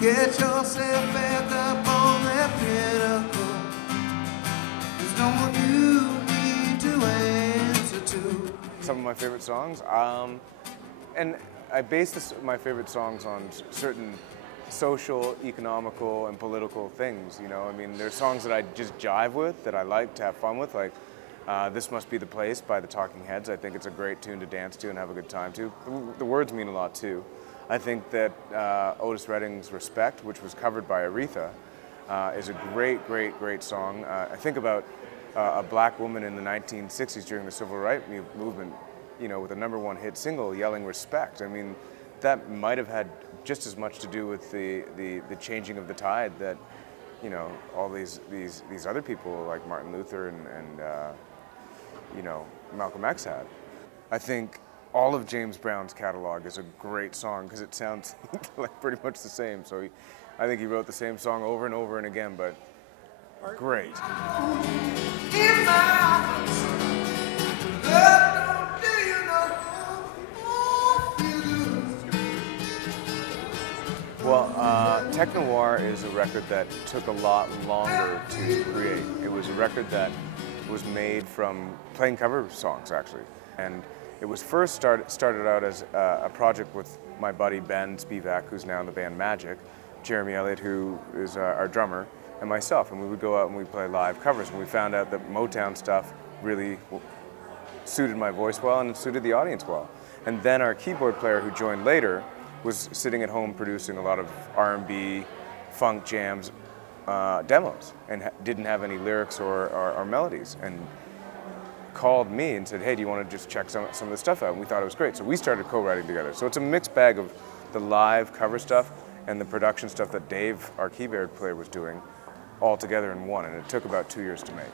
Get yourself back up on that pinnacle. There's no one you need to answer to. Some of my favorite songs, and I base my favorite songs on certain social, economical, and political things, you know. I mean, there's songs that I just jive with, that I like to have fun with, like This Must Be the Place by the Talking Heads. I think it's a great tune to dance to and have a good time to. The words mean a lot too. I think that Otis Redding's Respect, which was covered by Aretha, is a great, great, great song. I think about a black woman in the 1960s during the Civil Rights movement, you know, with a #1 hit single yelling respect. I mean, that might have had just as much to do with the changing of the tide that, you know, all these other people like Martin Luther and you know, Malcolm X had. I think all of James Brown's catalog is a great song because it sounds like pretty much the same. So I think he wrote the same song over and over and again, but great. Well, Tech Noir is a record that took a lot longer to create. It was a record that was made from playing cover songs, actually. And it was first started out as a project with my buddy Ben Spivak, who's now in the band Magic, Jeremy Elliott, who is our drummer, and myself. And we would go out and we'd play live covers. And we found out that Motown stuff really suited my voice well and it suited the audience well. And then our keyboard player, who joined later, was sitting at home producing a lot of R&B, funk jams, demos, and didn't have any lyrics or melodies. And called me and said, hey, do you want to just check some of the stuff out? And we thought it was great. So we started co-writing together. So it's a mixed bag of the live cover stuff and the production stuff that Dave, our keyboard player, was doing all together in one. And it took about 2 years to make.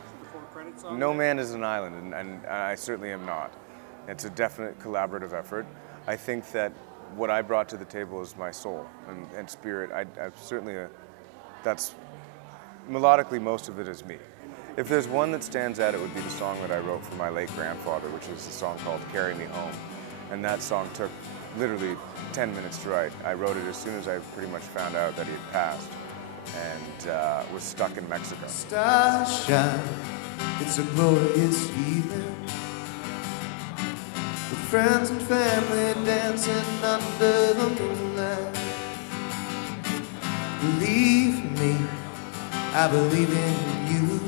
No man is an island, and I certainly am not. It's a definite collaborative effort. I think that what I brought to the table is my soul and spirit. I certainly, that's melodically, most of it is me. If there's one that stands out, it would be the song that I wrote for my late grandfather, which is a song called Carry Me Home. And that song took literally 10 minutes to write. I wrote it as soon as I pretty much found out that he had passed and was stuck in Mexico. Stars shine, it's a glorious evening, with friends and family dancing under the moonlight. Believe me, I believe in you.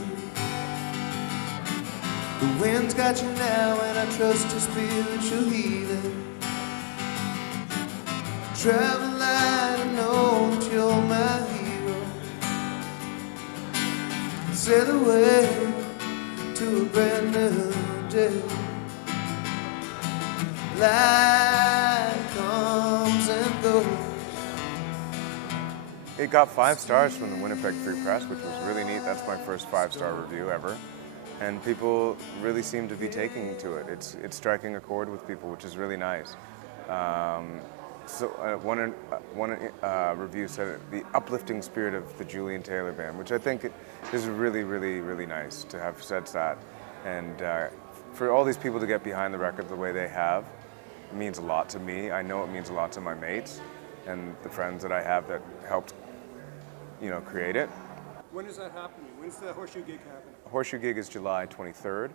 The wind's got you now, and I trust your spiritual healing. Travel light, I know that you're my hero. Sail away to a brand new day. Life comes and goes. It got 5 stars from the Winnipeg Free Press, which was really neat. That's my first 5-star review ever. And people really seem to be taking to it. It's striking a chord with people, which is really nice. One review said the uplifting spirit of the Julian Taylor band, which I think is really, really, really nice to have said that. And for all these people to get behind the record the way they have, it means a lot to me. I know it means a lot to my mates and the friends that I have that helped, you know, create it. When is that happening? When's the Horseshoe gig happening? Horseshoe gig is July 23rd.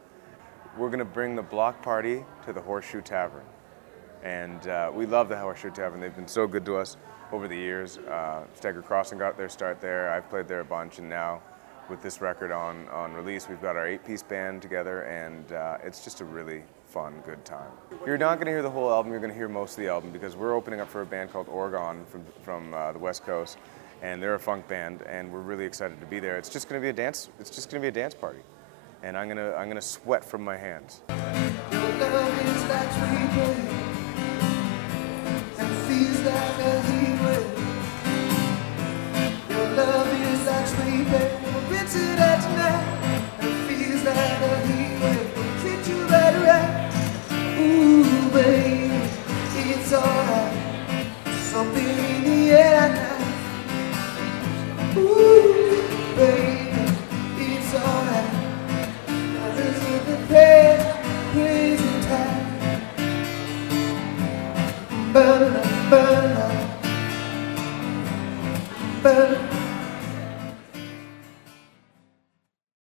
We're going to bring the block party to the Horseshoe Tavern. And we love the Horseshoe Tavern. They've been so good to us over the years. Stagger Crossing got their start there. I've played there a bunch, and now with this record on release, we've got our 8-piece band together, and it's just a really fun, good time. You're not going to hear the whole album. You're going to hear most of the album because we're opening up for a band called Oregon from the West Coast, and they're a funk band, and we're really excited to be there. It's just going to be a dance. It's just going to be a dance party, and I'm gonna sweat from my hands. Your love is like sweet rain, and feels like a heat wave. Your love is like sweet rain, rinse it